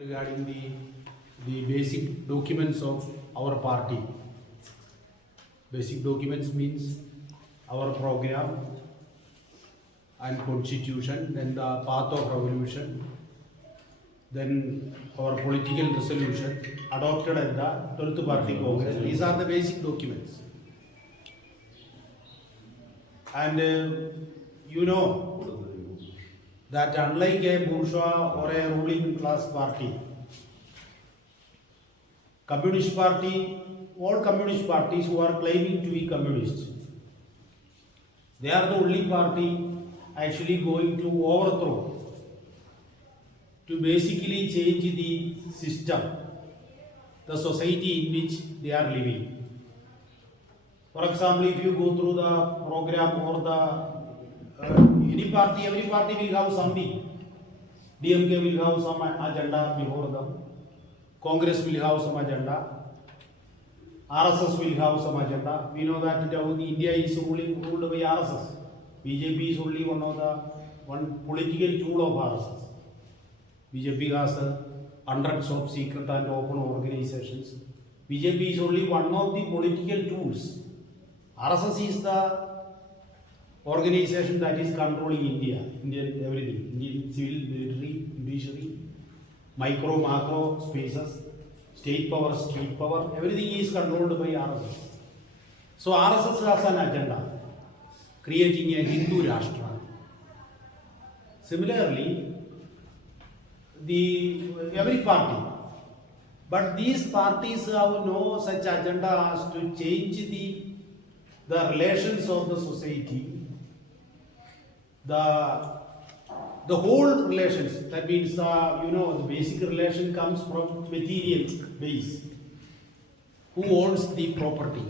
regarding the basic documents of our party. Basic documents means our program and constitution, then the path of revolution, then our political resolution adopted at the 12th Party Congress. These are the basic documents. And you know that unlike a bourgeois or a ruling class party, Communist Party, all communist parties who are claiming to be communist, they are the only party actually going to overthrow, to basically change the system, the society in which they are living. For example, if you go through the program or the any party, every party will have something. DMK will have some agenda before them. Congress will have some agenda. RSS will have some agenda. We know that India is ruled by RSS. BJP is only one political tool of RSS. BJP has hundreds of secret and open organizations. BJP is only one of the political tools. RSS is the organization that is controlling Indian everything, Indian civil, military, judiciary, micro, macro spaces, state power, street power, everything is controlled by RSS. So RSS has an agenda, creating a Hindu Rashtra. Similarly, every party, but these parties have no such agenda as to change the relations of the society, the whole relations. That means the basic relation comes from material base. Who owns the property?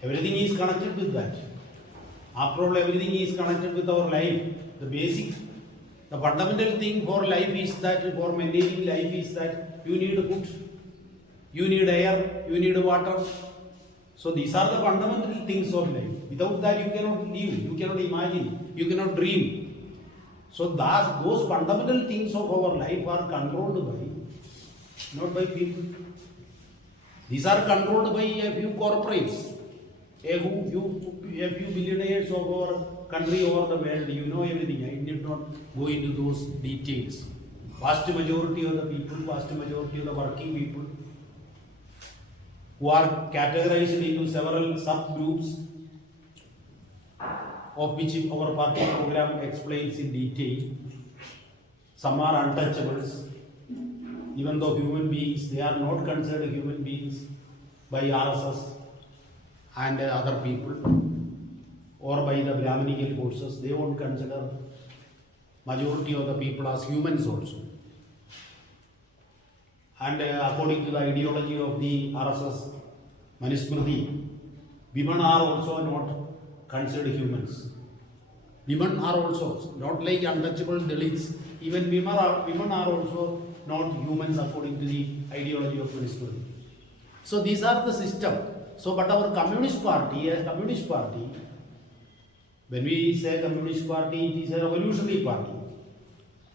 Everything is connected with that. After all, everything is connected with our life. The fundamental thing for life is that, for maintaining life is that you need food, you need air, you need water. So these are the fundamental things of life. Without that you cannot live, you cannot imagine, you cannot dream. So those fundamental things of our life are controlled by, not by people. These are controlled by a few corporates, a few billionaires of our country or the world. You know everything. I did not go into those details. Vast majority of the people, vast majority of the working people, who are categorized into several subgroups, of which our party program explains in detail. Some are untouchables. Even though human beings, they are not considered human beings by RSS and other people, or by the Brahminical forces. They won't consider majority of the people as humans also. And according to the ideology of the RSS Manusmriti, women are also not considered humans. Women are also not like untouchable Dalits. Even women are also not humans according to the ideology of Manusmriti. So these are the system. So, but our Communist Party, when we say Communist Party, it is a revolutionary party.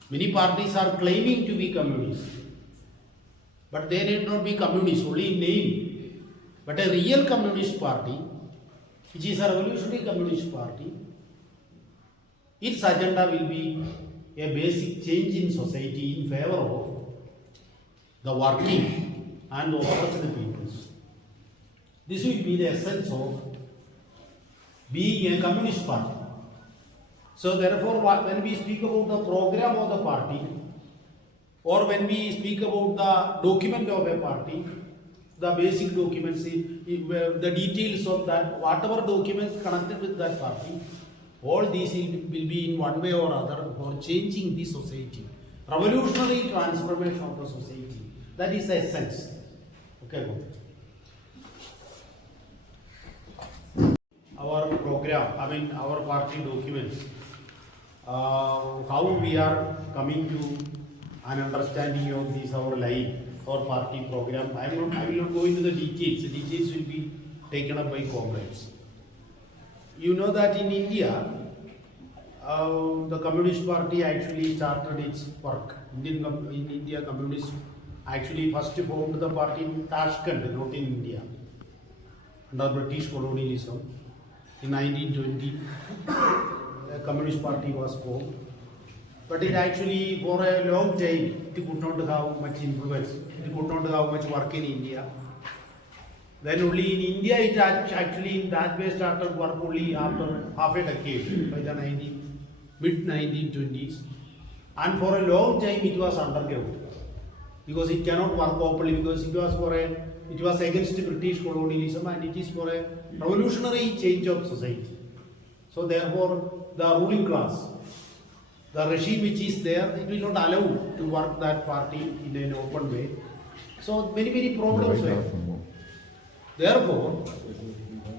Many parties are claiming to be communist, but they need not be communist, only in name. But a real communist party, which is a revolutionary communist party, its agenda will be a basic change in society in favor of the working and oppressed peoples. This will be the essence of being a communist party. So therefore, when we speak about the program of the party, or when we speak about the document of a party, the basic documents, the details of that, whatever documents connected with that party, all these will be in one way or other for changing the society. Revolutionary transformation of the society. That is the essence. Okay. Our program, our party documents, how we are coming to an understanding of this, our life, our party program. I will not go into the details. The details will be taken up by comrades. You know that in India, the Communist Party actually started its work. In India, Communists actually first formed the party in Tashkent, not in India, under British colonialism. In 1920, a Communist Party was formed. But it actually, for a long time, it could not have much influence. It could not have much work in India. Then only in India, it actually in that way started work only after half a decade, by the mid-1920s. And for a long time, it was underground. Because it cannot work properly, because it was against British colonialism, and it is for a revolutionary change of society. So therefore, the ruling class, the regime which is there, it will not allow to work that party in an open way. So many problems were. Therefore,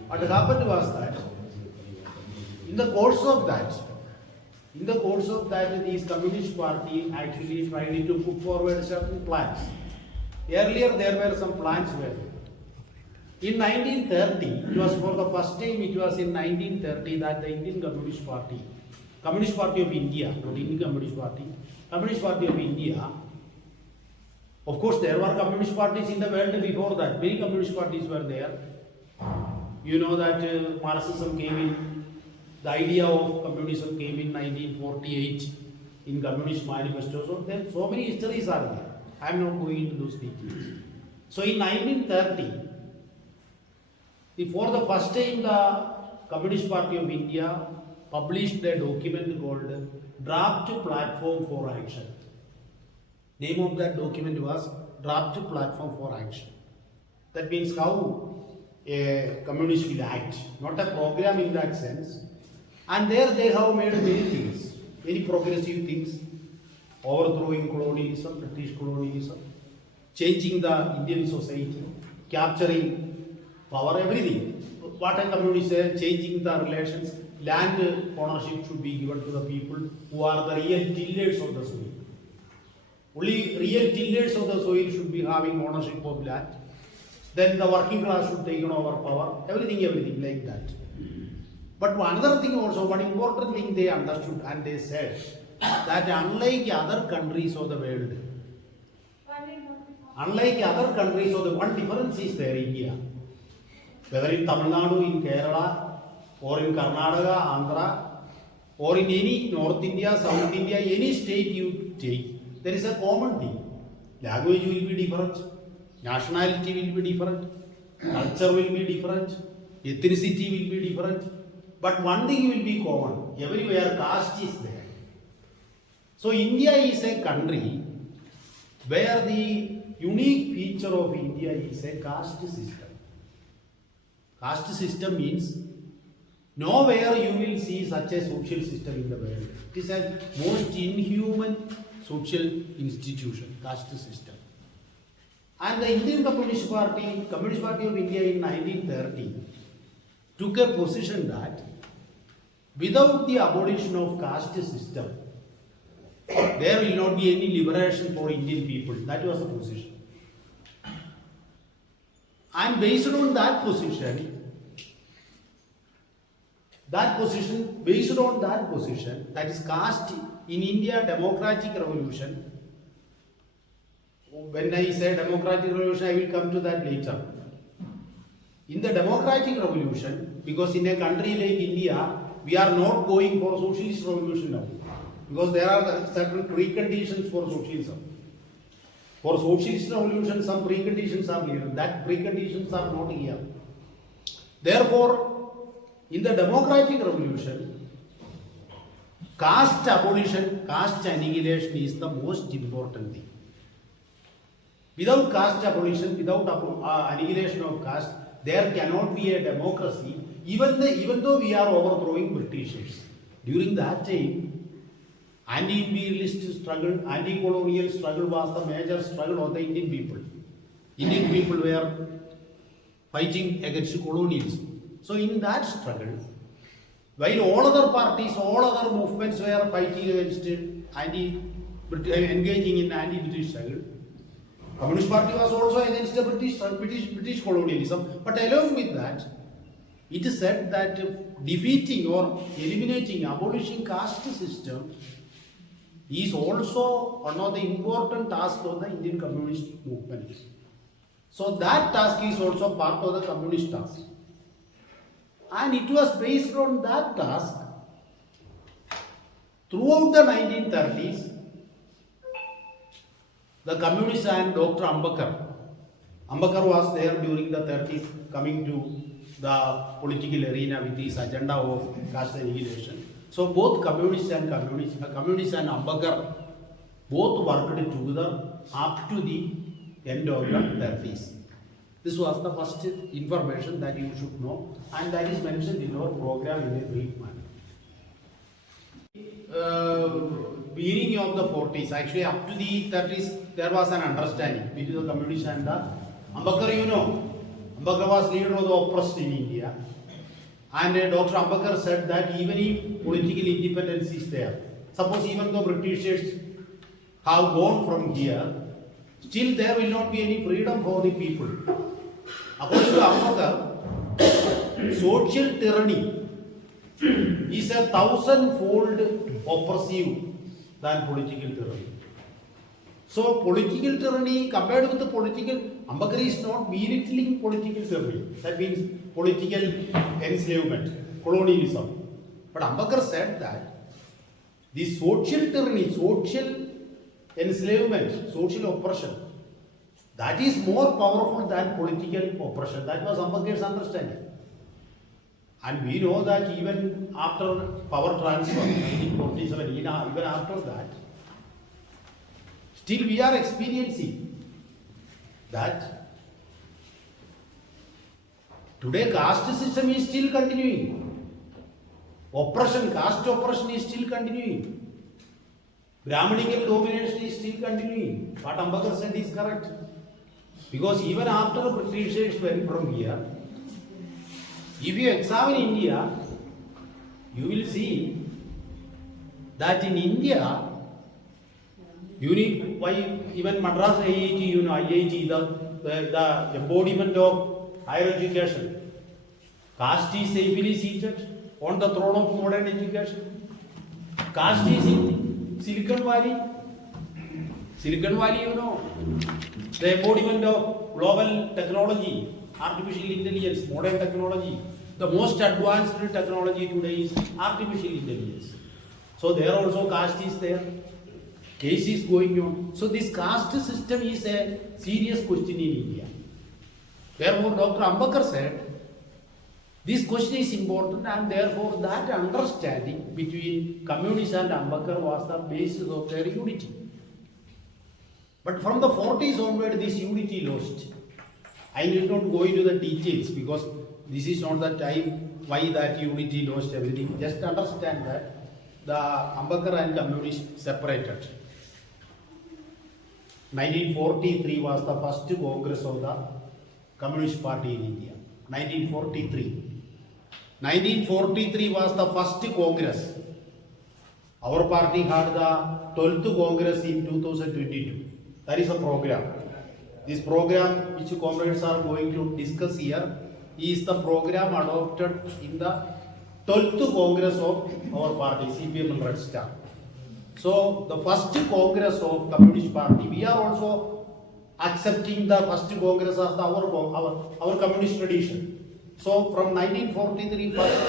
what happened was that in the course of that, these Communist Party actually tried to put forward certain plans. Earlier there were some plans where in 1930, it was for the first time, it was in 1930 that the Indian Communist Party of India, not Indian Communist Party of India. Of course, there were communist parties in the world before that. Many communist parties were there. You know that Marxism came in, the idea of communism came in 1948 in Communist Manifesto. So then so many histories are there. I am not going into those details. So in 1930, for the first time, the Communist Party of India published a document called Draft Platform for Action. Name of that document was Draft Platform for Action. That means how a communist will act, not a program in that sense. And there they have made many things, very progressive things, overthrowing colonialism, British colonialism, changing the Indian society, capturing power, everything. What a communist says, changing the relations, land ownership should be given to the people who are the real tillers of the soil. Only real tillers of the soil should be having ownership of land. Then the working class should take over power. Everything like that. But another thing also, one important thing they understood and they said that unlike other countries of the world, one difference is there in India. Whether in Tamil Nadu, in Kerala, or in Karnataka, Andhra, or in any North India, South India, any state you take, there is a common thing. Language will be different, nationality will be different, culture will be different, ethnicity will be different, but one thing will be common. Everywhere caste is there. So India is a country where the unique feature of India is a caste system. Caste system means nowhere you will see such a social system in the world. It is a most inhuman social institution, caste system. And the Indian Communist Party of India in 1930 took a position that without the abolition of caste system, there will not be any liberation for Indian people. That was the position. And based on that position, that is caste in India democratic revolution. When I say democratic revolution, I will come to that later. In the democratic revolution, because in a country like India, we are not going for socialist revolution now. Because there are certain preconditions for socialism. For socialist revolution, some preconditions are needed. That preconditions are not here. Therefore, in the democratic revolution, caste abolition, caste annihilation is the most important thing. Without caste abolition, without annihilation of caste, there cannot be a democracy, even though we are overthrowing Britishers. During that time, anti-imperialist struggle, anti-colonial struggle was the major struggle of the Indian people. Indian people were fighting against colonialism. So in that struggle, while all other parties, all other movements were fighting against engaging in anti-British struggle, Communist Party was also against the British colonialism. But along with that, it is said that defeating or eliminating, abolishing caste system is also one of the important tasks of the Indian communist movement. So that task is also part of the communist task. And it was based on that task throughout the 1930s, the communists and Dr. Ambedkar. Ambedkar was there during the 30s, coming to the political arena with his agenda of caste annihilation. So both communists and Ambedkar both worked together up to the end of the 30s. This was the first information that you should know, and that is mentioned in our program in a brief manner. Beginning of the 40s, actually up to the 30s, there was an understanding between the communists and the Ambedkar. You know, Ambedkar was leader of the oppressed in India, and Dr. Ambedkar said that even if political independence is there, suppose even though Britishers have gone from here, still there will not be any freedom for the people. According to Ambedkar, social tyranny is 1,000-fold oppressive than political tyranny. So political tyranny compared with the political, Ambedkar is not belittling political tyranny. That means political enslavement, colonialism. But Ambedkar said that the social tyranny, social enslavement, social oppression, that is more powerful than political oppression. That was Ambedkar's understanding. And we know that even after power transfer, 1947, even after that, still we are experiencing that today caste system is still continuing. Oppression, caste oppression is still continuing. Brahminical domination is still continuing. What Ambedkar said is correct. Because even after the Britishers went from here, if you examine India, you will see that in India, why even Madras IIT, you know, IIT, the embodiment of higher education, caste is safely seated on the throne of modern education. Caste is in Silicon Valley. Silicon Valley, you know, the embodiment of global technology, artificial intelligence, modern technology. The most advanced technology today is artificial intelligence. So there also caste is there. Case is going on. So this caste system is a serious question in India. Therefore, Dr. Ambedkar said, this question is important, and therefore that understanding between communists and Ambedkar was the basis of their unity. But from the 40s onward, this unity lost. I need not go into the details because this is not the time why that unity lost everything. Just understand that the Ambedkar and communists separated. 1943 was the first Congress of the Communist Party in India. 1943. 1943 was the first Congress. Our party had the 12th Congress in 2022. That is a program. This program which comrades are going to discuss here is the program adopted in the 12th Congress of our party, CPM and Red Star. So the first Congress of Communist Party, we are also accepting the first Congress as our communist tradition. So from 1943 first,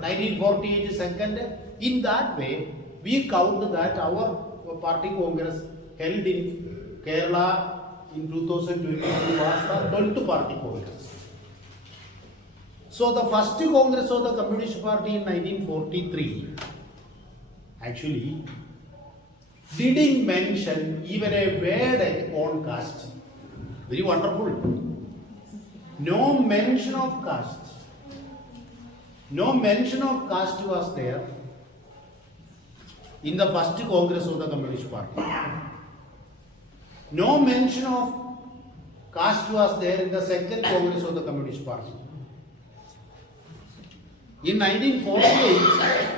1948 second, in that way we count that our party Congress held in Kerala in 2022 was the 12th party Congress. So the first Congress of the Communist Party in 1943 actually didn't mention even a word on caste. Very wonderful. No mention of caste. No mention of caste was there in the first Congress of the Communist Party. No mention of caste was there in the second Congress of the Communist Party. In 1948,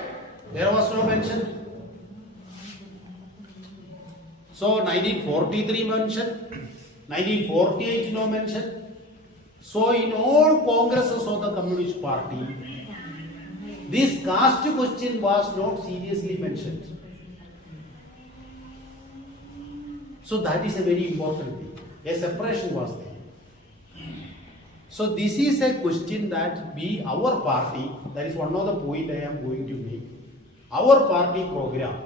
there was no mention. So 1943 mention, 1948 no mention. So So in all congresses of the Communist Party, this caste question was not seriously mentioned. So that is a very important thing. A separation was there. So this is a question that our party, that is one of the point I am going to make. Our party program,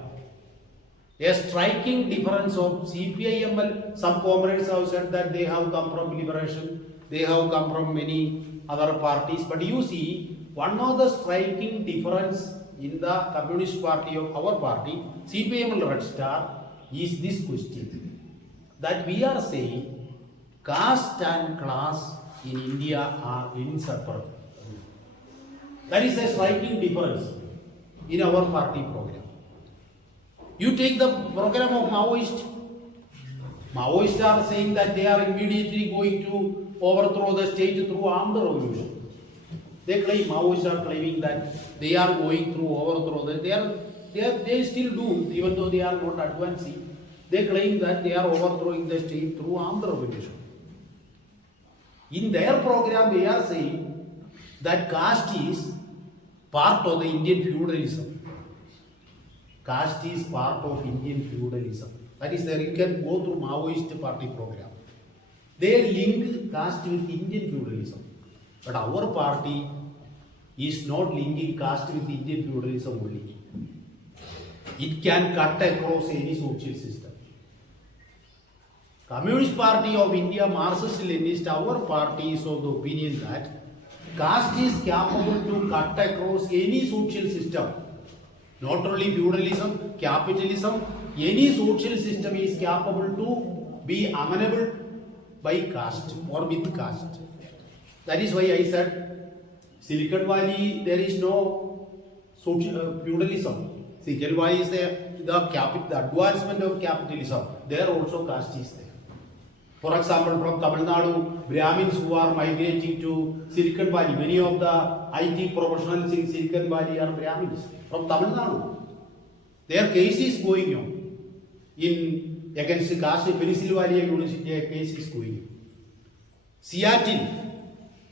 a striking difference of CPIML, some comrades have said that they have come from liberation, they have come from many other parties, but you see, one of the striking difference in the Communist Party of our party, CPIML Red Star, is this question. That we are saying caste and class in India are inseparable. That is a striking difference in our party program. You take the program of Maoist. Maoists are saying that they are immediately going to overthrow the state through armed revolution. They claim, Maoists are claiming that they are going through overthrow. They still do, even though they are not advancing. They claim that they are overthrowing the state through armed revolution. In their program, they are saying that caste is part of the Indian feudalism. Caste is part of Indian feudalism. That is there, you can go through Maoist party program. They link caste with Indian feudalism. But our party is not linking caste with Indian feudalism only. It can cut across any social system. Communist Party of India, Marxist-Leninist, our party is of the opinion that caste is capable to cut across any social system. Not only feudalism, capitalism, any social system is capable to be amenable by caste or with caste. That is why I said Silicon Valley there is no social feudalism. Silicon Valley is the advancement of capitalism. There also caste is there. For example, from Tamil Nadu, Brahmins who are migrating to Silicon Valley, many of the IT professionals in Silicon Valley are Brahmins from Tamil Nadu. Their case is going on against caste. Pennsylvania University, a case is going on. Seattle,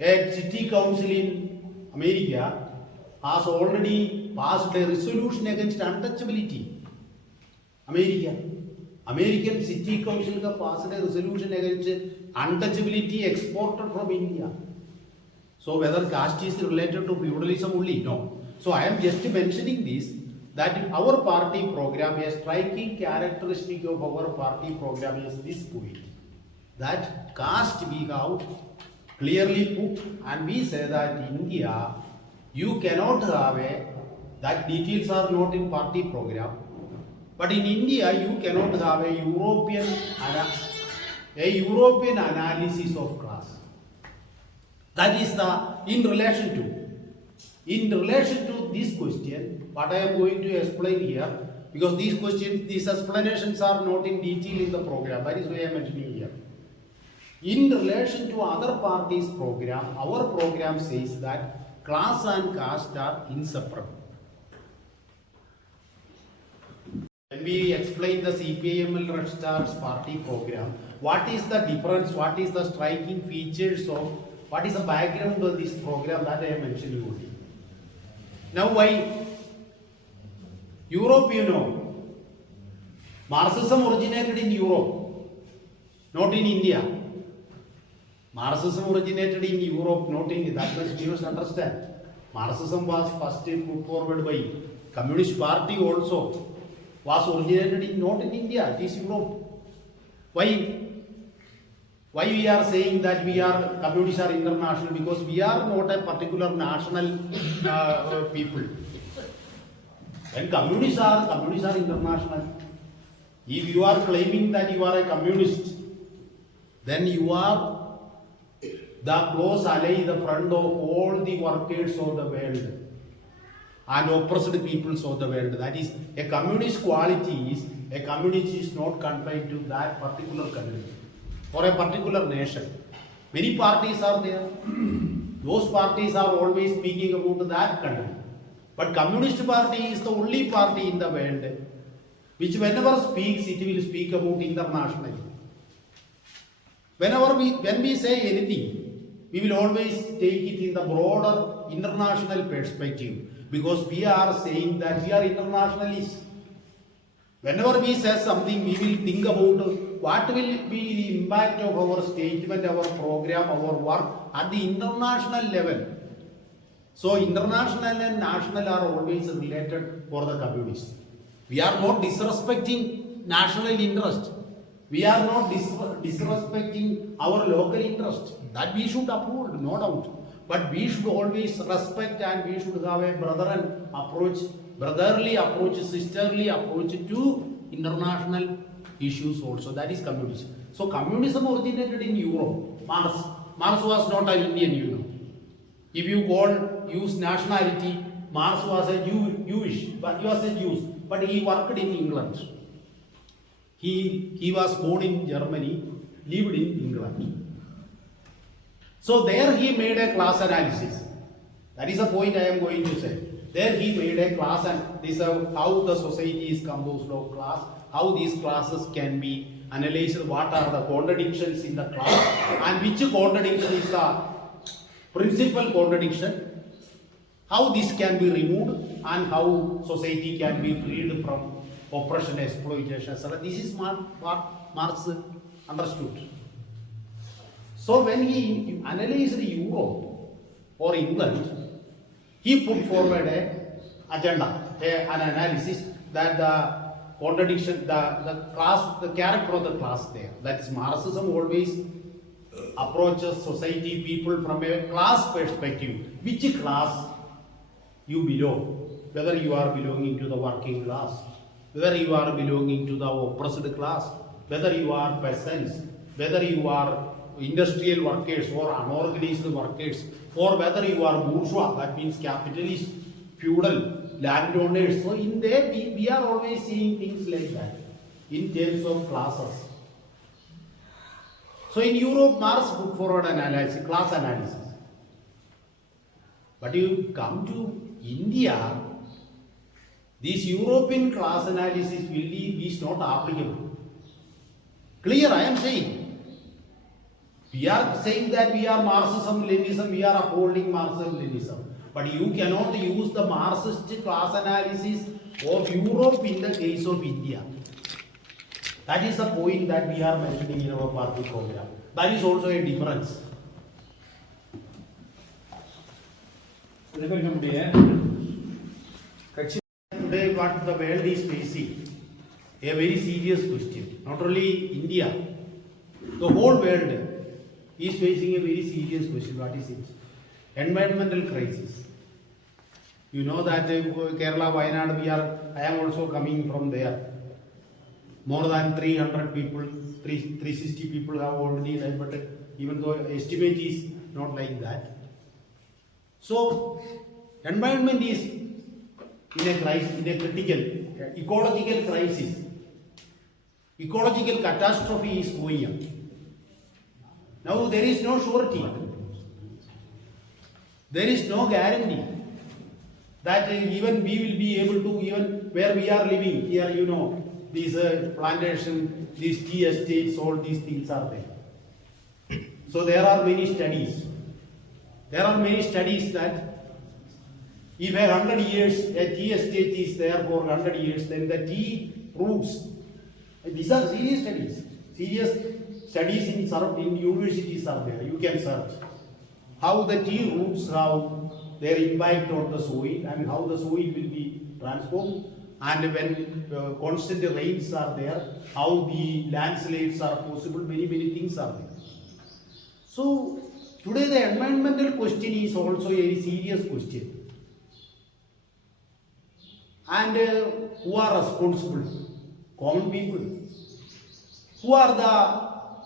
a city council in America, has already passed a resolution against untouchability. American City Council has passed a resolution against untouchability exported from India. So whether caste is related to feudalism only? No. So I am just mentioning this, that our party program, a striking characteristic of our party program is this point, that caste we have clearly put, and we say that in India you cannot have that details are not in party program. But in India, you cannot have a European analysis of class. That is in relation to this question, what I am going to explain here, because these explanations are not in detail in the program. That is why I am mentioning here. In relation to other parties' program, our program says that class and caste are inseparable. When we explain the CPIML Red Star's party program, what is the difference, what is the striking features of, what is the background of this program, that I am mentioning only. Now why Europe, Marxism originated in Europe, not in India. Marxism originated in Europe, not in India. That much you must understand. Marxism was first put forward by Communist Party also. Was originated not in India, it is Europe. Why we are saying that communists are international? Because we are not a particular national people. When communists are international. If you are claiming that you are a communist, then you are the close ally, the friend of all the workers of the world and oppressed peoples of the world. That is, a communist quality is, a communist is not confined to that particular country or a particular nation. Many parties are there. Those parties are always speaking about that country. But Communist Party is the only party in the world which whenever speaks, it will speak about internationally. When we say anything, We will always take it in the broader international perspective because we are saying that we are internationalists. Whenever we say something, we will think about what will be the impact of our statement, our program, our work at the international level. So international and national are always related for the communists. We are not disrespecting national interest. We are not disrespecting our local interest. That we should uphold, no doubt. But we should always respect and we should have a brotherly approach, sisterly approach to international issues also. That is communism. So communism originated in Europe. Marx was not an Indian, you know. If you use nationality, Marx was a Jewish, but he was a Jew, but he worked in England. He was born in Germany, lived in England. So there he made a class analysis. That is the point I am going to say. There he made a class and this is how the society is composed of class, how these classes can be analyzed, what are the contradictions in the class, and which contradiction is the principal contradiction, how this can be removed, and how society can be freed from oppression, exploitation, etc. This is what Marx understood. So when he analyzed Europe or England, he put forward an agenda, an analysis that the contradiction, the class, the character of the class there. That is, Marxism always approaches society, people from a class perspective. Which class you belong? Whether you are belonging to the working class, whether you are belonging to the oppressed class, whether you are peasants, whether you are industrial workers or unorganized workers, or whether you are bourgeois, that means capitalist, feudal, landowners. So in there we are always seeing things like that in terms of classes. So in Europe, Marx put forward an analysis, class analysis. But you come to India, this European class analysis is not applicable. Clear, I am saying. We are saying that we are Marxism, Leninism, we are upholding Marxism, Leninism. But you cannot use the Marxist class analysis of Europe in the case of India. That is the point that we are mentioning in our party program. That is also a difference. Today what the world is facing, a very serious question. Not only India, the whole world is facing a very serious question. What is it? Environmental crisis. You know that Kerala, Wayanad, I am also coming from there. More than 300 people, 360 people have already died, but even though estimate is not like that. So, environment is in a crisis, in a critical, ecological crisis. Ecological catastrophe is going on. Now there is no surety. There is no guarantee that even we will be able to, even where we are living here, you know, these plantation, these tea estates, all these things are there. So there are many studies. There are many studies that if 100 years a tea estate is there for 100 years, then the tea roots. These are serious studies. Serious studies in universities are there. You can search how the tea roots have their impact on the soil and how the soil will be transformed. And when constant rains are there, how the landslides are possible, many things are there. So today the environmental question is also a very serious question. And who are responsible? Common people.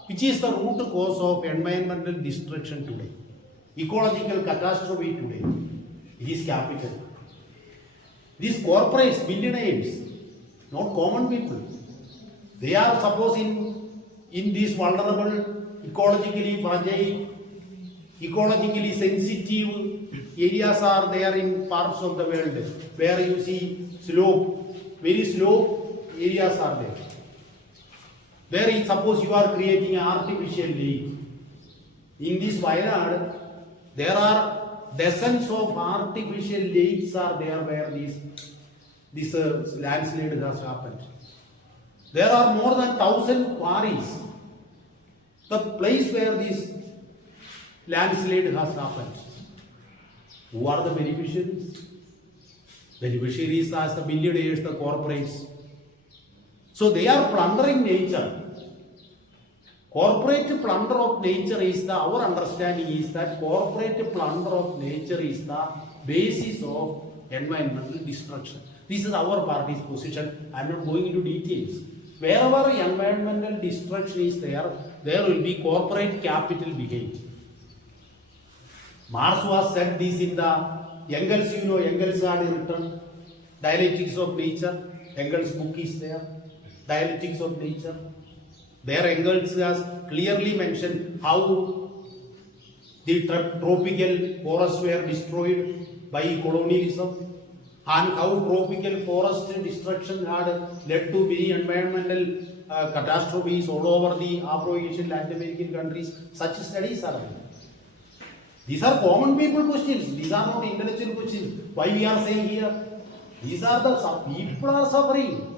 Which is the root cause of environmental destruction today? Ecological catastrophe today. It is capital. These corporates, billionaires, not common people. They are suppose in these vulnerable, ecologically fragile, ecologically sensitive areas are there in parts of the world where you see very slope areas are there. Where suppose you are creating an artificial lake In this Wayanad, there are dozens of artificial lakes are there where this landslide has happened. There are more than 1,000 quarries. The place where this landslide has happened. Who are the beneficiaries? Beneficiaries are the billionaires, the corporates. So they are plundering nature. Corporate plunder of nature is our understanding is that corporate plunder of nature is the basis of environmental destruction. This is our party's position. I am not going into details. Wherever environmental destruction is there, there will be corporate capital behind. Marx was said this in the Engels, Engels had written Dialectics of Nature. Engels' book is there. Dialectics of Nature. There Engels has clearly mentioned how the tropical forests were destroyed by colonialism and how tropical forest destruction had led to many environmental catastrophes all over the Afro-Asian Latin American countries. Such studies are there. These are common people questions. These are not intellectual questions. Why we are saying here? These are the people are suffering.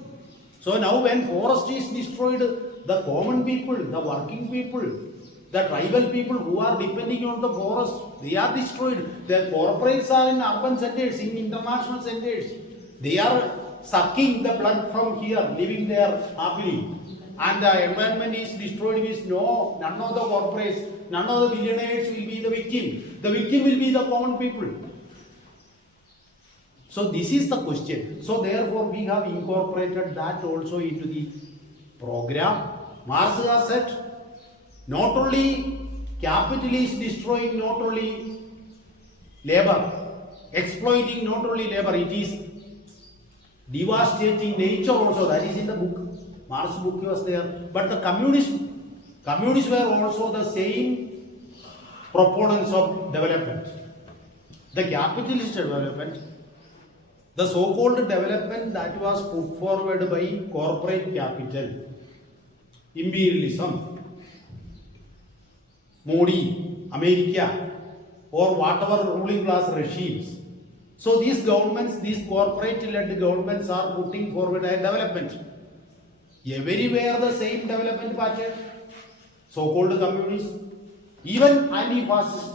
So now when forest is destroyed, the common people, the working people, the tribal people who are depending on the forest, they are destroyed. Their corporates are in urban centers, in international centers. They are sucking the blood from here, living there happily. And the environment is destroyed with none of the corporates, none of the billionaires will be the victim. The victim will be the common people. So this is the question. So therefore we have incorporated that also into the program. Marx has said, not only capital is destroying not only labor, exploiting not only labor, it is devastating nature also. That is in the book. Marx's book was there. But the communists were also the same proponents of development. The capitalist development, the so-called development that was put forward by corporate capital, imperialism, Modi, America, or whatever ruling class regimes. So these governments, these corporate-led governments are putting forward a development. Everywhere the same development pattern. So-called communists, even anti-fascists,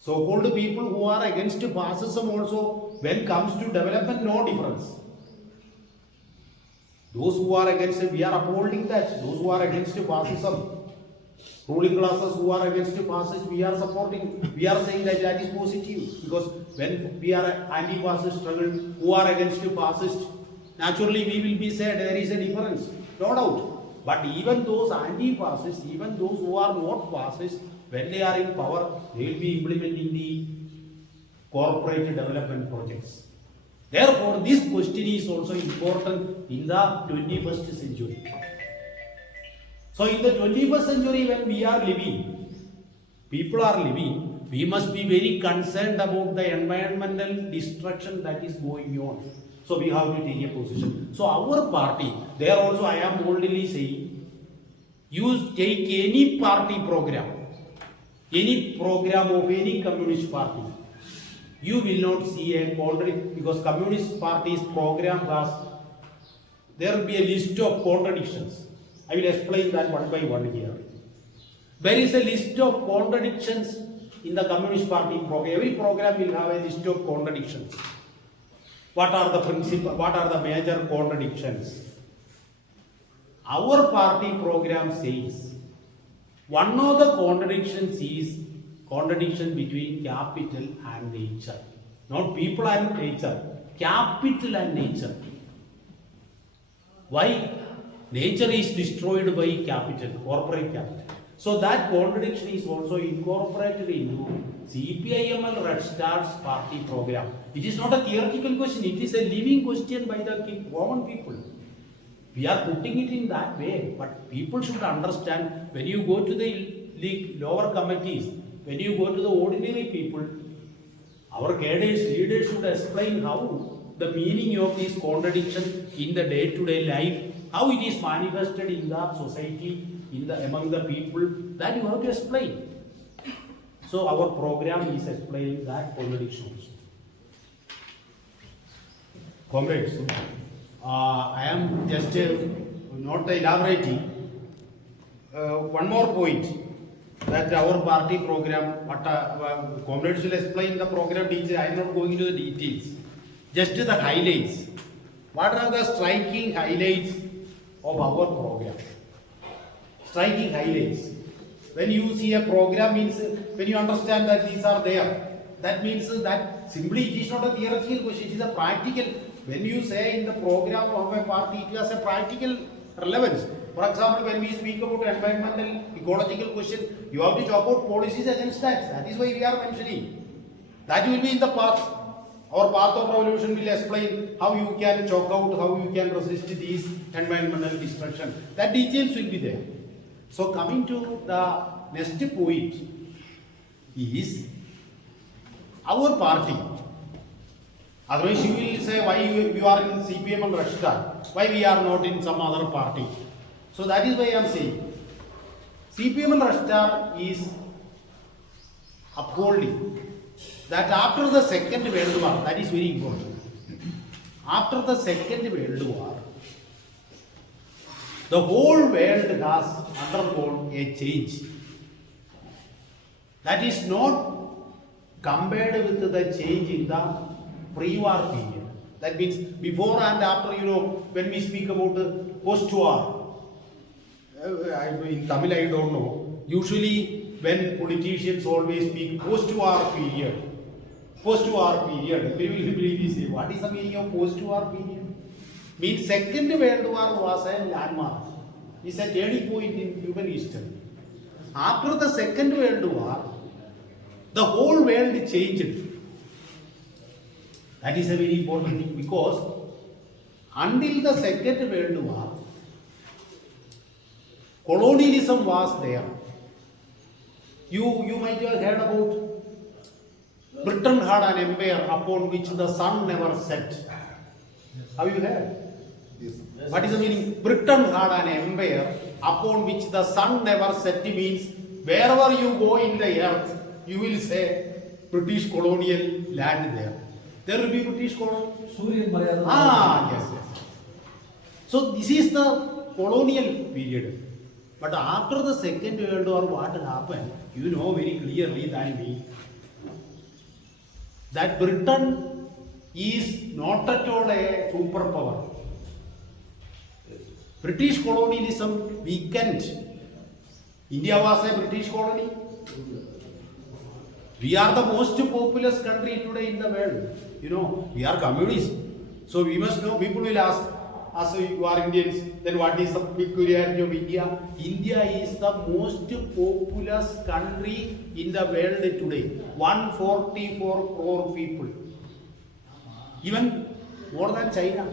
so-called people who are against fascism also, when comes to development, no difference. Those who are against it, we are upholding that. Those who are against fascism, ruling classes who are against fascism, we are supporting. We are saying that that is positive. Because when we are anti-fascist struggle, who are against fascist, naturally we will be said there is a difference. No doubt. But even those anti-fascists, even those who are not fascists, when they are in power, they will be implementing the corporate development projects. Therefore, this question is also important in the 21st century. So, in the 21st century, when we are living, people are living, we must be very concerned about the environmental destruction that is going on. So, we have to take a position. So, our party, there also I am boldly saying, you take any party program, any program of any communist party, you will not see a contradiction, because Communist Party's program has, there will be a list of contradictions. I will explain that one by one here. There is a list of contradictions in the Communist Party program. Every program will have a list of contradictions. What are the principal? What are the major contradictions? Our party program says one of the contradictions is contradiction between capital and nature. Not people and nature, capital and nature. Why? Nature is destroyed by capital, corporate capital. So that contradiction is also incorporated into CPIML Red Star's party program. It is not a theoretical question, it is a living question by the common people. We are putting it in that way, but people should understand when you go to the lower committees, when you go to the ordinary people, our leaders should explain how the meaning of these contradictions in the day-to-day life, how it is manifested in the society, among the people, that you have to explain. So our program is explaining that contradictions. Comrades, I am just not elaborating. One more point that our party program, comrades will explain the program details. I am not going into the details. Just the highlights. What are the striking highlights of our program? Striking highlights. When you see a program means, when you understand that these are there, that means that simply it is not a theoretical question, it is a practical. When you say in the program of a party, it has a practical relevance. For example, when we speak about environmental, ecological question, you have to talk about policies against that. That is why we are mentioning. That will be in the path. Our path of revolution will explain how you can choke out, how you can resist these environmental destruction. That details will be there. So coming to the next point is our party. Otherwise you will say why you are in CPM and Rashtar, why we are not in some other party. So that is why I am saying CPM and Rashtar is upholding that after the Second World War, that is very important. After the Second World War, the whole world has undergone a change. That is not compared with the change in the pre-war period. That means before and after, when we speak about the post-war, in Tamil I don't know, usually when politicians always speak post-war period, everybody will say, what is the meaning of post-war period? Means Second World War was a landmark. It's a turning point in human history. After the Second World War, the whole world changed. That is a very important thing because until the Second World War, colonialism was there. You might have heard about Britain had an empire upon which the sun never set. Have you heard? Yes. What is the meaning? Britain had an empire upon which the sun never set means wherever you go in the earth, you will say British colonial land there. There will be British colonial. Yes. So this is the colonial period. But after the Second World War, what happened? You know very clearly than me that Britain is not at all a superpower. British colonialism weakened. India was a British colony. We are the most populous country today in the world. We are communists. So we must know, people will ask, as you are Indians, then what is the peculiarity of India? India is the most populous country in the world today. 144 crore people. Even more than China.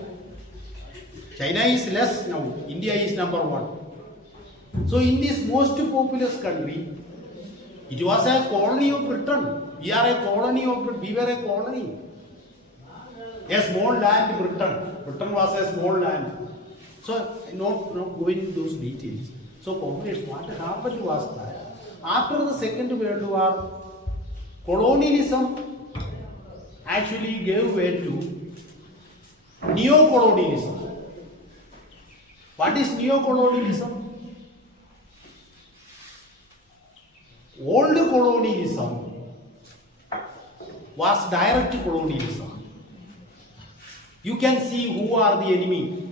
China is less now. India is number one. So in this most populous country, it was a colony of Britain. We are a colony of Britain. We were a colony. A small land, Britain. Britain was a small land. So, not going into those details. So, comrades, what happened was that after the Second World War, colonialism actually gave way to neo-colonialism. What is neo-colonialism? Old colonialism was direct colonialism. You can see who are the enemy.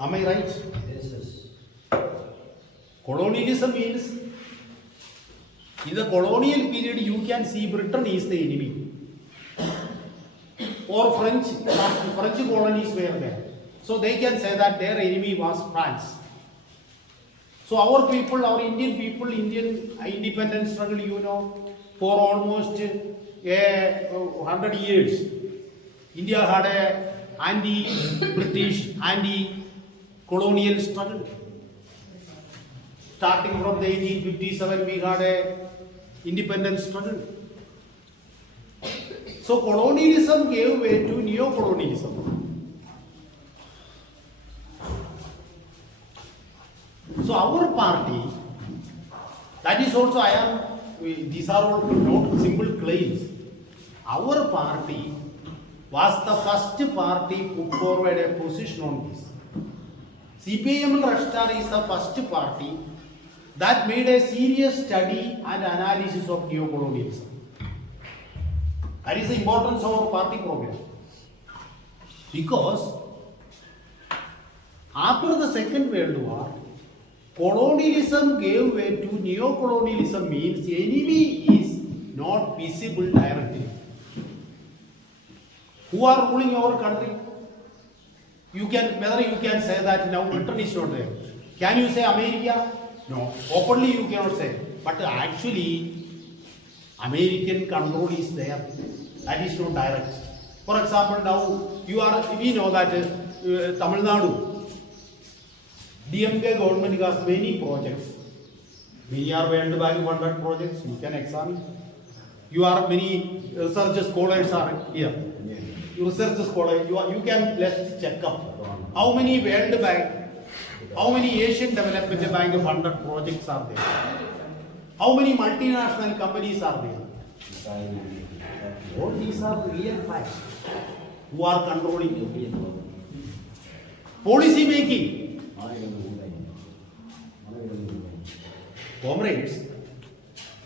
Am I right? Yes. Colonialism means in the colonial period you can see Britain is the enemy. Or French colonies were there. So they can say that their enemy was France. So our people, our Indian people, Indian independence struggle, for almost 100 years, India had a anti-British, anti-colonial struggle. Starting from the 1857, we had a independence struggle. So colonialism gave way to neo-colonialism. So our party That is also these are all not simple claims. Our party was the first party put forward a position on this. CPIM Rashtar is the first party that made a serious study and analysis of neocolonialism. That is the importance of our party program. Because after the Second World War, colonialism gave way to neocolonialism, means enemy is not visible directly. Who are ruling our country? Whether you can say that now Britain is not there. Can you say America? No. Openly you cannot say. But actually, American control is there. That is not direct. For example, now we know that Tamil Nadu, DMK government has many projects. Many are World Bank funded projects. You can examine. Many research scholars are here. Research scholars, you can let's check up how many World Bank, how many Asian Development Bank funded projects are there. How many multinational companies are there? All these are real facts. Who are controlling policy making? Comrades,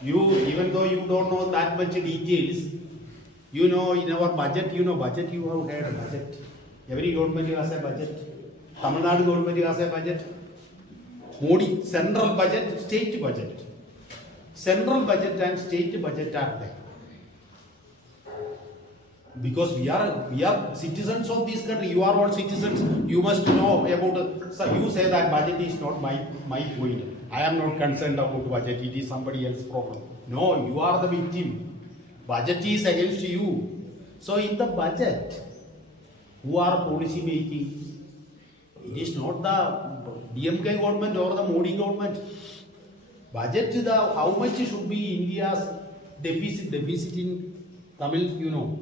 even though you don't know that much details, you know in our budget, you have had a budget. Every government has a budget. Tamil Nadu government has a budget. Modi, central budget, state budget. Central budget and state budget are there. Because we are citizens of this country. You are all citizens. You must know about. So you say that budget is not my point. I am not concerned about budget. It is somebody else's problem. No, you are the victim. Budget is against you. So in the budget, who are policy making? It is not the DMK government or the Modi government. Budget, how much should be India's deficit in Tamil,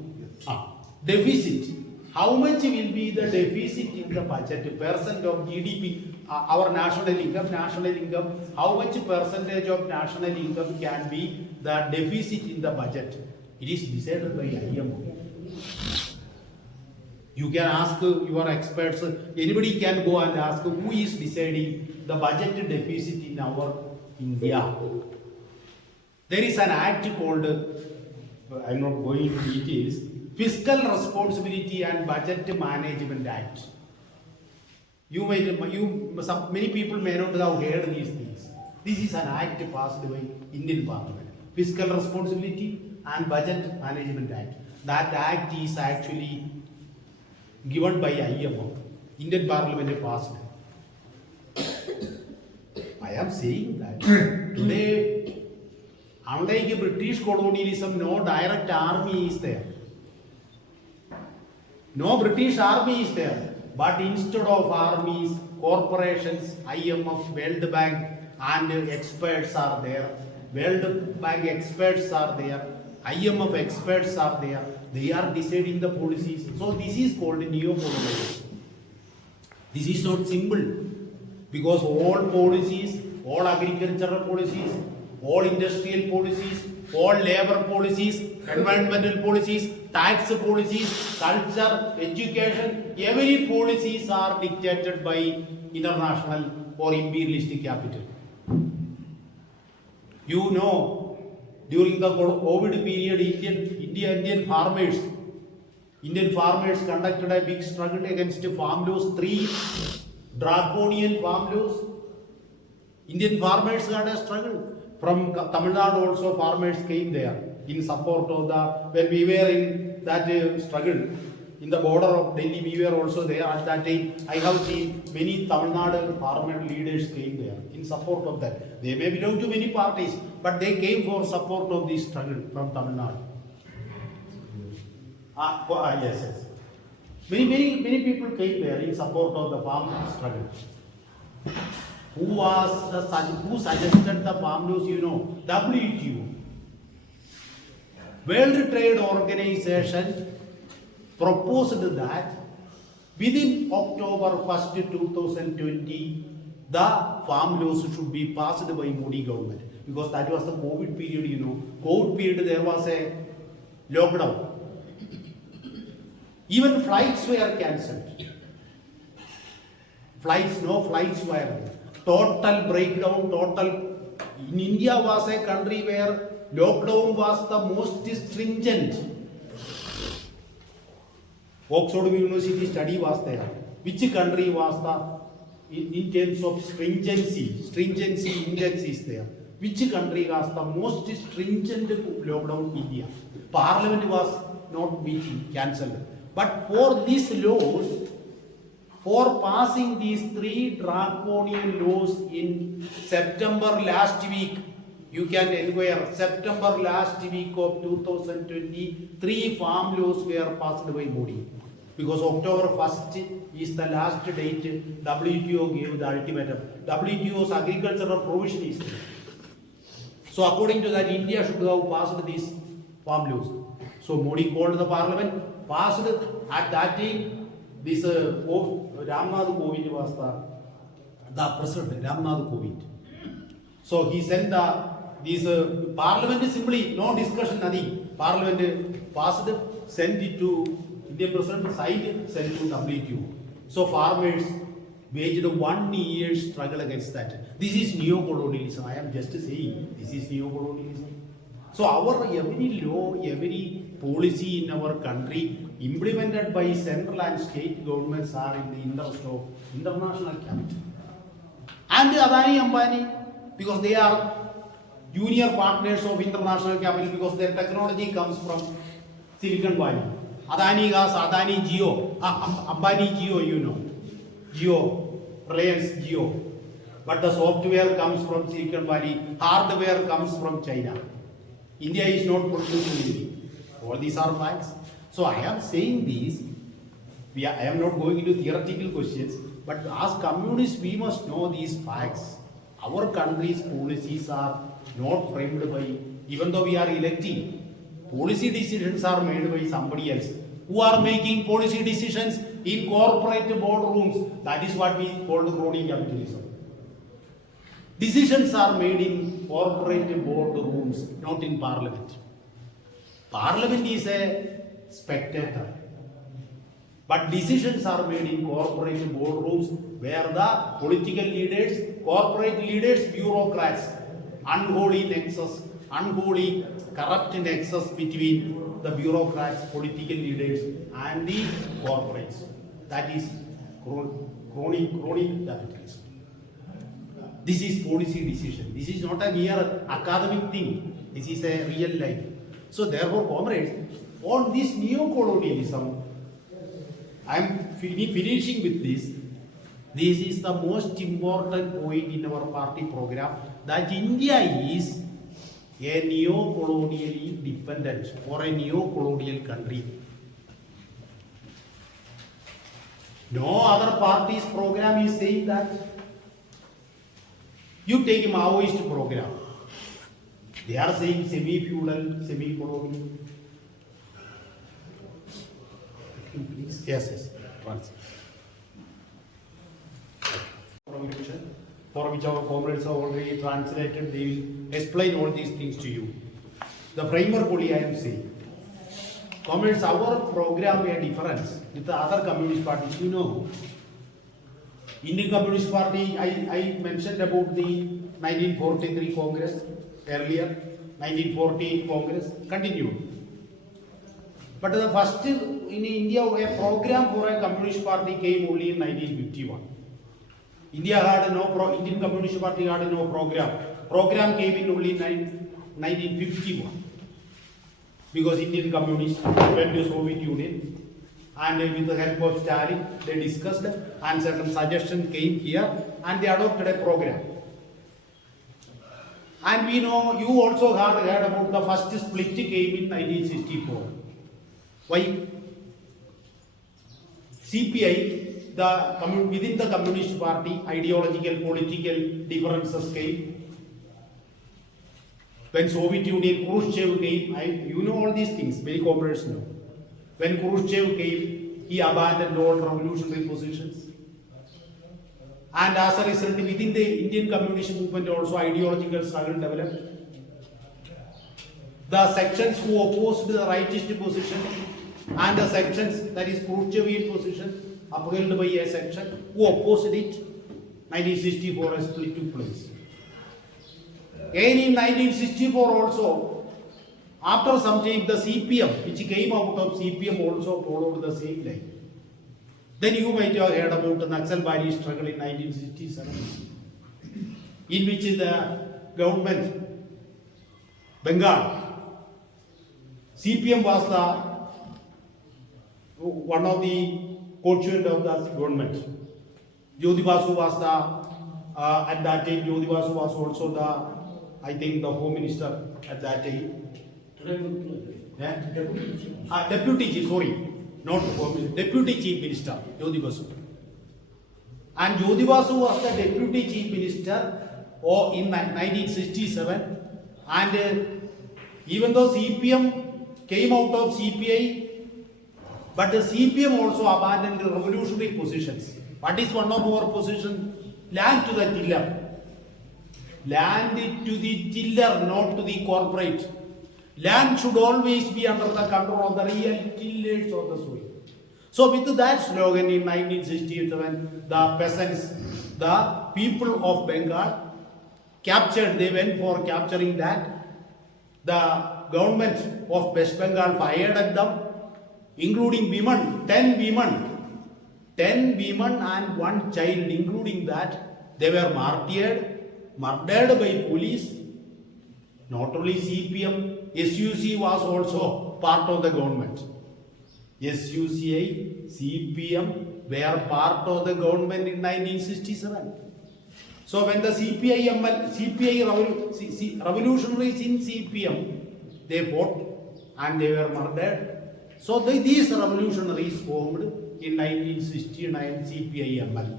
deficit. How much will be the deficit in the budget? Percent of GDP, our national income, how much percentage of national income can be the deficit in the budget? It is decided by IMF. You can ask your experts, anybody can go and ask who is deciding the budget deficit in our India. There is an act called, I am not going into details, Fiscal Responsibility and Budget Management Act. Many people may not have heard these things. This is an act passed by Indian Parliament. Fiscal Responsibility and Budget Management Act. That act is actually given by IMF. Indian Parliament passed. I am saying that today, unlike British colonialism, no direct army is there. No British army is there. But instead of armies, corporations, IMF, World Bank and experts are there. World Bank experts are there. IMF experts are there. They are deciding the policies. So this is called neocolonialism. This is not simple. Because all policies, all agricultural policies, all industrial policies, all labor policies, environmental policies, tax policies, culture, education, every policies are dictated by international or imperialistic capital. You know, during the COVID period, Indian farmers conducted a big struggle against farm laws, 3 draconian farm laws. Indian farmers had a struggle. From Tamil Nadu also farmers came there in support of when we were in that struggle in the border of Delhi, we were also there at that time. I have seen many Tamil Nadu farmer leaders came there in support of that. They may belong to many parties, but they came for support of this struggle from Tamil Nadu. Yes. Many people came there in support of the farm struggle. Who suggested the farm laws? WTO. World Trade Organization proposed that within October 1st, 2020, the farm laws should be passed by Modi government. because that was the COVID period, you know. COVID period, there was a lockdown. Even flights were cancelled. No flights were. Total breakdown, total. In India was a country where lockdown was the most stringent. Oxford University study was there. Which country was the, in terms of stringency index is there. Which country was the most stringent lockdown? India. Parliament was not meeting, cancelled. But for these laws, for passing these 3 draconian laws in September last week, you can inquire, September last week of 2020, 3 farm laws were passed by Modi. Because October 1st is the last date WTO gave the ultimatum. WTO's agricultural provision is there. So according to that, India should have passed these farm laws. So Modi called the parliament, passed at that time. This Ramnath Kovind was the president, Ramnath Kovind. So he sent this parliament simply, no discussion, nothing. Parliament passed, sent it to Indian president, signed, sent to WTO. So farmers waged a 1 year struggle against that. This is neo-colonialism. I am just saying, this is neo-colonialism. So our every law, every policy in our country implemented by central and state governments are in the interest of international capital. And Adani Ambani, because they are junior partners of international capital, because their technology comes from Silicon Valley. Adani Gas, Adani Geo, Ambani Geo, you know. Geo, Reliance Geo. But the software comes from Silicon Valley, hardware comes from China. India is not producing anything. All these are facts. So I am saying these, I am not going into theoretical questions, but as communists we must know these facts. Our country's policies are not framed by, even though we are electing, policy decisions are made by somebody else. Who are making policy decisions in corporate boardrooms? That is what we call crony capitalism. Decisions are made in corporate boardrooms, not in parliament. Parliament is a spectator. But decisions are made in corporate boardrooms where the political leaders, corporate leaders, bureaucrats, unholy corrupt nexus between the bureaucrats, political leaders and the corporates. That is crony capitalism. This is policy decision. This is not a mere academic thing. This is a real life. So therefore, comrades, on this neo-colonialism, I am finishing with this. This is the most important point in our party program, that India is a neo-colonially dependent or a neo-colonial country. No other party's program is saying that. You take a Maoist program. They are saying semi-feudal, semi-colonial. Please. Yes. Once. For which our comrades are already translated, they will explain all these things to you. The framework only I am saying. Comrades, our program made a difference with the other communist parties. You know, Indian Communist Party, I mentioned about the 1943 Congress earlier, 1948 Congress, continued. But the first in India, a program for a communist party came only in 1951. Indian Communist Party had no program. Program came in only 1951. Because Indian communists went to Soviet Union, and with the help of Stalin, they discussed and certain suggestions came here and they adopted a program. And we know you also heard about the first split came in 1964. Why? CPI, within the Communist Party, ideological, political differences came. When Soviet Union, Khrushchev came, you know all these things, many comrades know. When Khrushchev came, he abandoned all revolutionary positions. And as a result, within the Indian communist movement also ideological struggle developed. The sections who opposed the rightist position and the sections that is Khrushchevian position upheld by a section who opposed it, 1964 a split took place. Again in 1964 also, after some time the CPM which came out of CPM also followed the same line. Then you might have heard about the Naxalbari struggle in 1967, in which the government, Bengal, CPM was the one of the constituent of the government. Jyoti Basu was the at that time. Jyoti Basu was also the, I think, the home minister at that time. Deputy chief, sorry, not home minister, deputy chief minister, Jyoti Basu. And Jyoti Basu was the deputy chief minister in 1967. And even though CPM came out of CPI, but the CPM also abandoned the revolutionary positions. What is one of our positions? Land to the tiller. Land to the tiller, not to the corporate. Land should always be under the control of the real tillers of the soil. So with that slogan in 1967, the peasants, the people of Bengal captured, they went for capturing that. The government of West Bengal fired at them, including women, 10 women and one child, including that, they were murdered by police. Not only CPM, SUC was also part of the government. SUCI, CPM were part of the government in 1967. So when the CPI revolutionaries in CPM, they fought and they were murdered. So these revolutionaries formed in 1969 CPI-ML.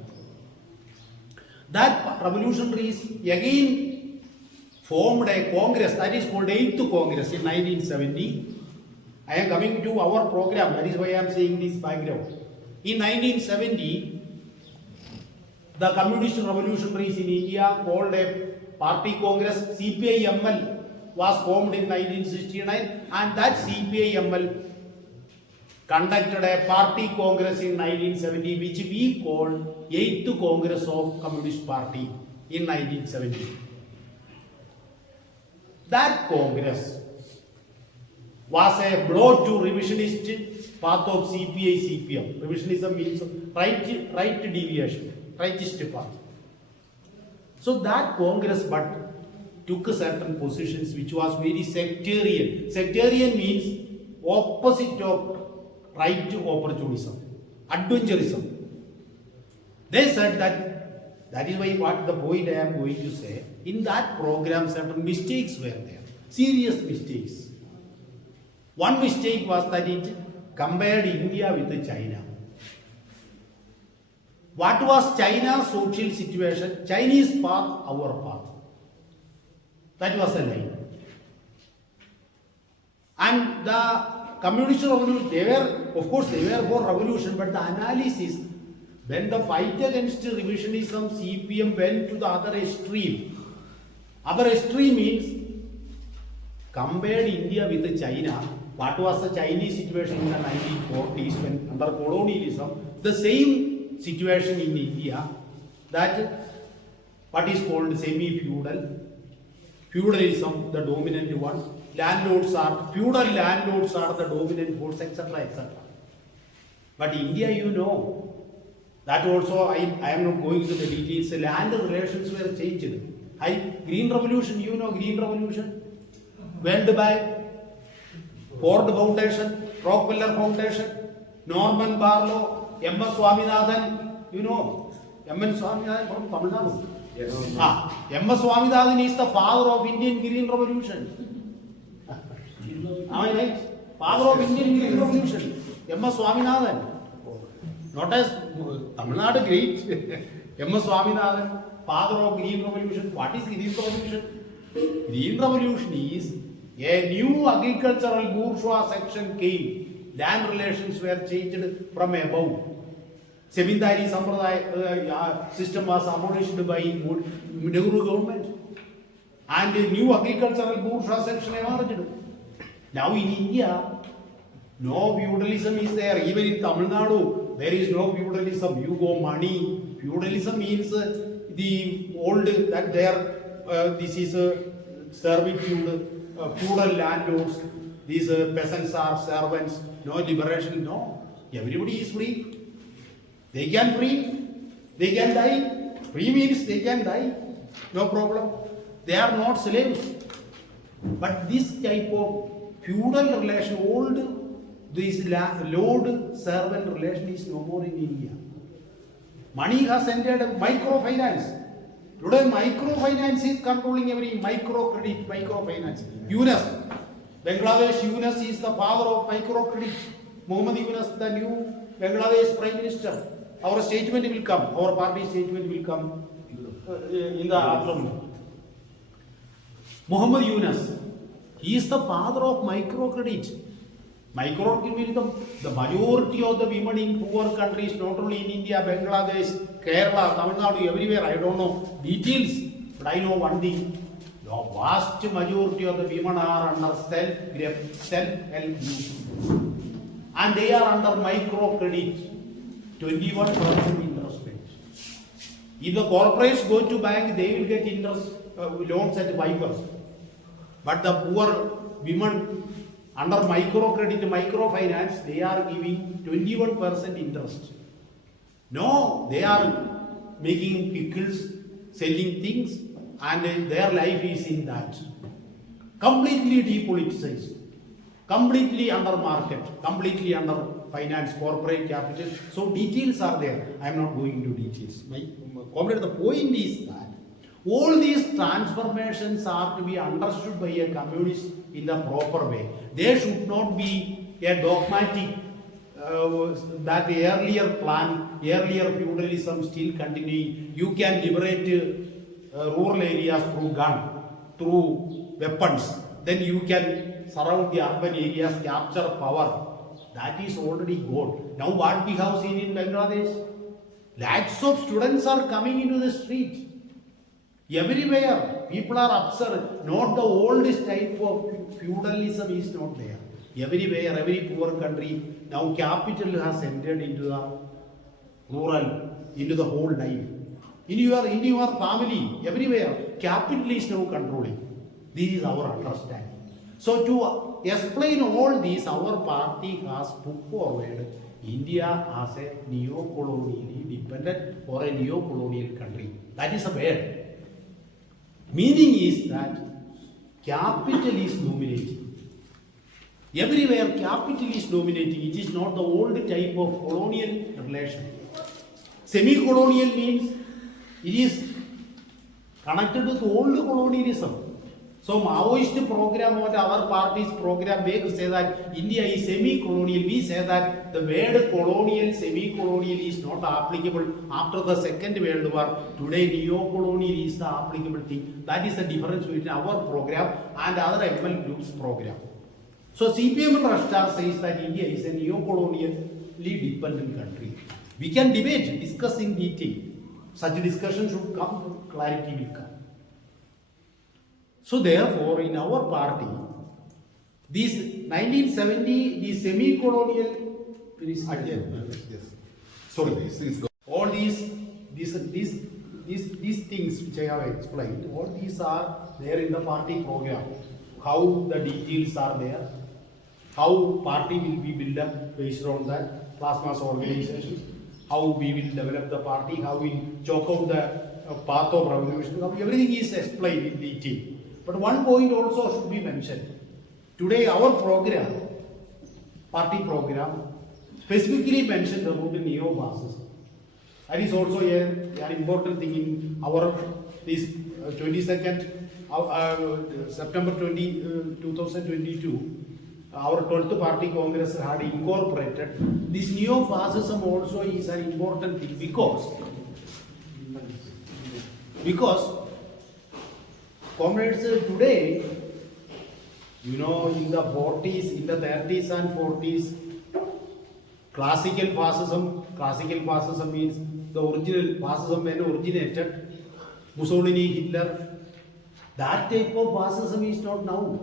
That revolutionaries again formed a congress that is called 8th Congress in 1970. I am coming to our program, that is why I am saying this background. In 1970, the communist revolutionaries in India called a party congress. CPI-ML was formed in 1969, and that CPI-ML conducted a party congress in 1970, which we called 8th Congress of Communist Party in 1970. That congress was a blow to revisionist path of CPI-CPM. Revisionism means right deviation, rightist path. So that congress but took certain positions which was very sectarian. Sectarian means opposite of right to opportunism, adventurism. They said that is why what the point I am going to say, in that program certain mistakes were there, serious mistakes. One mistake was that it compared India with China. What was China's social situation? Chinese path, our path. That was a lie. And the communist revolution, they were for revolution, but the analysis, when the fight against revisionism, CPM went to the other extreme. Other extreme means compared India with China. What was the Chinese situation in the 1940s when under colonialism? The same situation in India, that what is called semi-feudal, feudalism, the dominant one, feudal landlords are the dominant force, etc., etc. But India, you know, that also I am not going into the details. The land relations were changed. Green Revolution, you know, Green Revolution, World Bank, Ford Foundation, Rockefeller Foundation, Norman Barlow, M.S. Swaminathan, you know, M.S. Swaminathan from Tamil Nadu. Yes. M.S. Swaminathan is the father of Indian Green Revolution. Am I right? Father of Indian Green Revolution, M.S. Swaminathan. Not as Tamil Nadu great. M.S. Swaminathan, father of Green Revolution. What is Green Revolution? Green Revolution is a new agricultural bourgeois section came. Land relations were changed from above. Semindari Sampradaya system was abolished by Nehru government. And a new agricultural bourgeois section emerged. Now in India, no feudalism is there. Even in Tamil Nadu, there is no feudalism. You go money. Feudalism means the old that there. This is servitude, feudal landlords. These peasants are servants. No liberation. No. Everybody is free. They can free. They can die. Free means they can die. No problem. They are not slaves. But this type of feudal relation, this lord-servant relation is no more in India. Money has entered microfinance. Today, microfinance is controlling every microcredit, microfinance. Yunus, Bangladesh Yunus is the father of microcredit. Muhammad Yunus, the new Bangladesh Prime Minister. Our statement will come, our party statement will come in the afternoon. Muhammad Yunus, he is the father of microcredit. Microcredit means the majority of the women in poor countries, not only in India, Bangladesh, Kerala, Tamil Nadu, everywhere. I don't know details, but I know one thing. The vast majority of the women are under self-help group. And they are under microcredit, 21% interest rate. If the corporates go to bank, they will get interest loans at 5%. But the poor women under microcredit, microfinance, they are giving 21% interest. No, they are making pickles, selling things, and their life is in that. Completely depoliticized, completely under market, completely under finance, corporate capital. So details are there. I am not going into details. The point is that all these transformations are to be understood by a communist in the proper way. There should not be a dogmatic that the earlier plan, earlier feudalism still continuing. You can liberate rural areas through gun, through weapons. Then you can surround the urban areas, capture power. That is already gone. Now what we have seen in Bangladesh? Lakhs of students are coming into the street. Everywhere, people are upset. Not the oldest type of feudalism is not there. Everywhere, every poor country, now capital has entered into the rural, into the whole life. In your family, everywhere, capital is now controlling. This is our understanding. So to explain all this, our party has put forward India as a neo-colonially dependent or a neo-colonial country. That is a word. Meaning is that capital is dominating. Everywhere capital is dominating. It is not the old type of colonial relation. Semi-colonial means it is connected with old colonialism. So Maoist program or our party's program, they say that India is semi-colonial. We say that the word colonial, semi-colonial is not applicable after the Second World War. Today neo-colonial is the applicable thing. That is the difference between our program and other ML groups program. So CPM and Rashtar says that India is a neo-colonially dependent country. We can debate, discuss in detail. Such discussion should come, clarity will come. So therefore, in our party, these 1970, the semi-colonial, all these things which I have explained, all these are there in the party program. How the details are there, how party will be built up based on that, plasmas organizations, how we will develop the party, how we chalk out the path of revolution, everything is explained in detail. But one point also should be mentioned. Today our program, party program, specifically mentioned about the neo-Marxism. That is also an important thing in our this 22nd September 2022. Our 12th Party Congress had incorporated this neo-fascism also is an important thing because comrades, today, in the 40s, in the 30s and 40s, Classical fascism means the original fascism when originated, Mussolini, Hitler. That type of fascism is not now.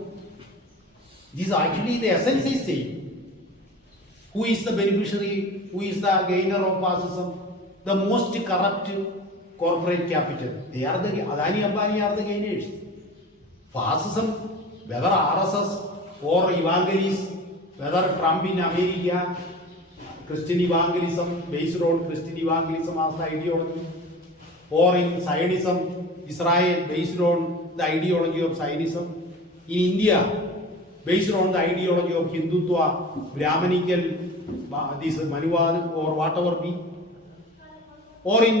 This is actually the essence is same. Who is the beneficiary? Who is the gainer of fascism? The most corrupt corporate capital. They are the Adani Ambani are the gainers. Fascism, whether RSS or evangelists, whether Trump in America, Christian evangelism based on Christian evangelism as the ideology, or in Zionism, Israel based on the ideology of Zionism, in India based on the ideology of Hindutva, Brahmanical, this Manuvad or whatever be, or in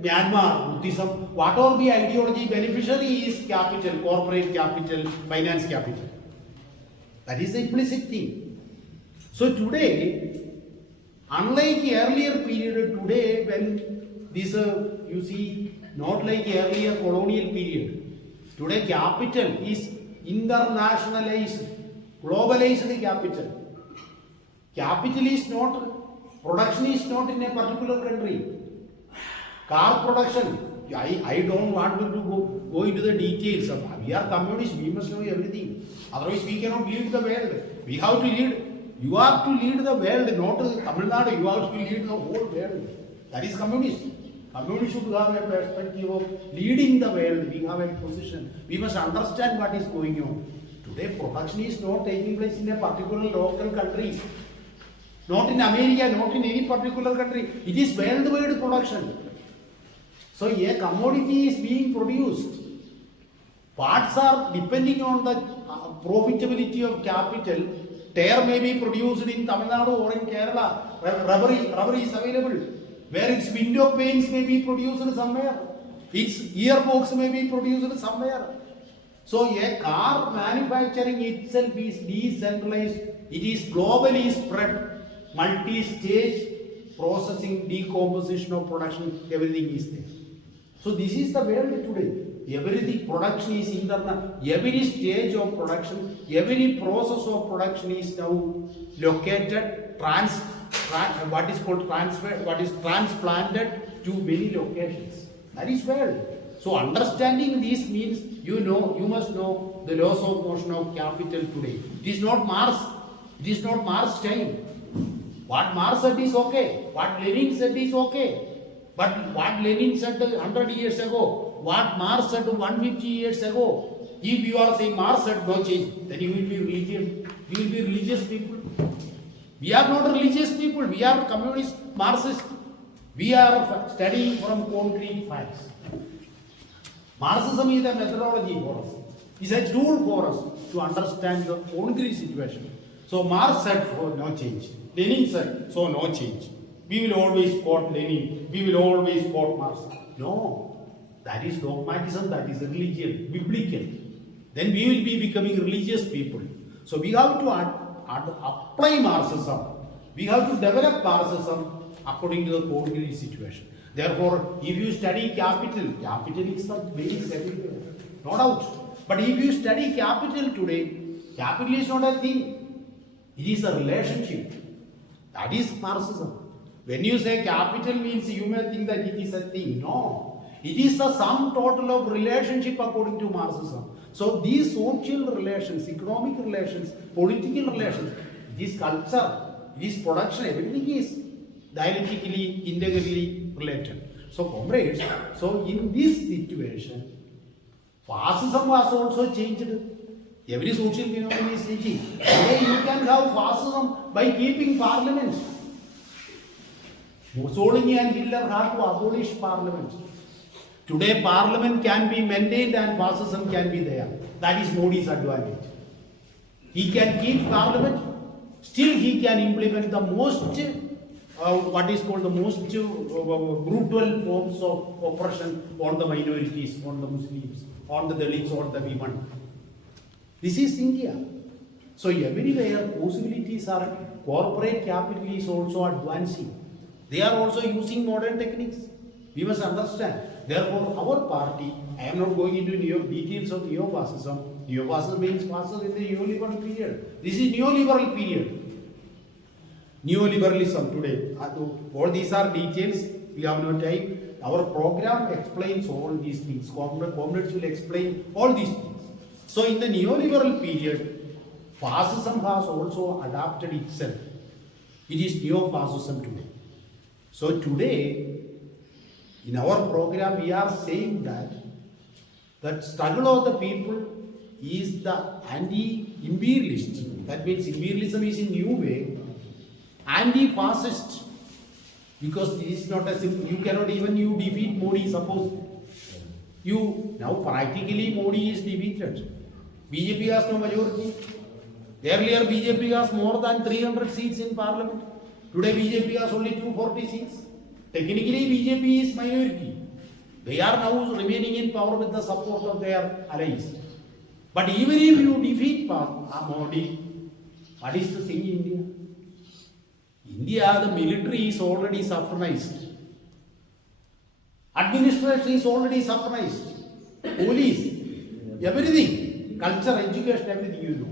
Myanmar, Buddhism, whatever be ideology, beneficiary is capital, corporate capital, finance capital. That is the implicit thing. So today, unlike earlier period, today when this, you see, not like earlier colonial period, today capital is internationalized, globalized capital. Capital is not, production is not in a particular country. Car production, I don't want to go into the details. We are communists, we must know everything. Otherwise we cannot lead the world. We have to lead, you have to lead the world, not Tamil Nadu, you have to lead the whole world. That is communist. Communists should have a perspective of leading the world. We have a position. We must understand what is going on. Today production is not taking place in a particular local country. Not in America, not in any particular country. It is worldwide production. So a commodity is being produced. Parts are depending on the profitability of capital. Tire may be produced in Tamil Nadu or in Kerala. Rubber is available. Where its window panes may be produced somewhere. Its earbox may be produced somewhere. So a car manufacturing itself is decentralized. It is globally spread. Multi-stage processing, decomposition of production, everything is there. So this is the world today. Everything production is internal. Every stage of production, every process of production is now located, what is called transfer, what is transplanted to many locations. That is world. So understanding this means you must know the laws of motion of capital today. It is not Mars. It is not Mars time. What Mars said is okay. What Lenin said is okay. But what Lenin said 100 years ago, what Mars said 150 years ago, if you are saying Mars said no change, then you will be religious. You will be religious people. We are not religious people. We are communist, Marxist. We are studying from concrete facts. Marxism is a methodology for us. It's a tool for us to understand the concrete situation. So Marx said, oh, no change. Lenin said, so no change. We will always quote Lenin. We will always quote Marx. No, that is dogmatism, that is religion, biblical. Then we will be becoming religious people. So we have to apply Marxism. We have to develop Marxism according to the concrete situation. Therefore, if you study capital is the base everywhere, no doubt. But if you study capital today, capital is not a thing. It is a relationship. That is Marxism. When you say capital means you may think that it is a thing. No. It is the sum total of relationship according to Marxism. So these social relations, economic relations, political relations, this culture, this production, everything is dialectically, integrally related. So comrades, so in this situation, fascism was also changed. Every social phenomenon is changing. Today you can have fascism by keeping parliament. Mussolini and Hitler had to abolish parliament. Today parliament can be maintained and fascism can be there. That is Modi's advantage. He can keep parliament, still he can implement the most, what is called the most brutal forms of oppression on the minorities, on the Muslims, on the Dalits, on the women. This is India. So everywhere possibilities are, corporate capital is also advancing. They are also using modern techniques. We must understand. Therefore, our party, I am not going into details of neo-fascism. Neo-fascism means fascism in the neoliberal period. This is neoliberal period. neoliberalism today. All these are details. We have no time. Our program explains all these things. Comrades will explain all these things. So in the neoliberal period, fascism has also adapted itself. It is neo-fascism today. So today, in our program, we are saying that struggle of the people is the anti-imperialist. That means imperialism is in new way, anti-fascist. Because this is not a simple, you cannot even you defeat Modi, suppose. You, now practically Modi is defeated. BJP has no majority. Earlier BJP has more than 300 seats in parliament. Today BJP has only 240 seats. Technically BJP is minority. They are now remaining in power with the support of their allies. But even if you defeat Modi, what is the thing in India? India, the military is already suffernized. Administration is already suffernized. Police, everything, culture, education, everything you know.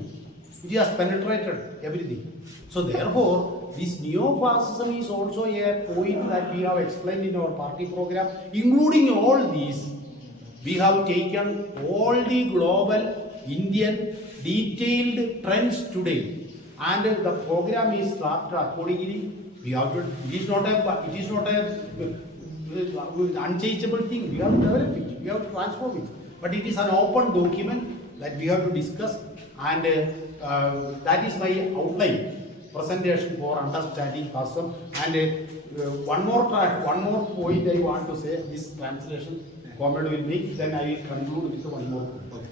It has penetrated everything. So therefore, this neo-fascism is also a point that we have explained in our party program. Including all these, we have taken all the global Indian detailed trends today. And the program is structured accordingly. We have to. It is not a unchangeable thing. We have to develop it. We have to transform it. But it is an open document that we have to discuss, and that is my outline presentation for understanding fascism. And one more point I want to say. This translation comment will make. Then I will conclude with one more point.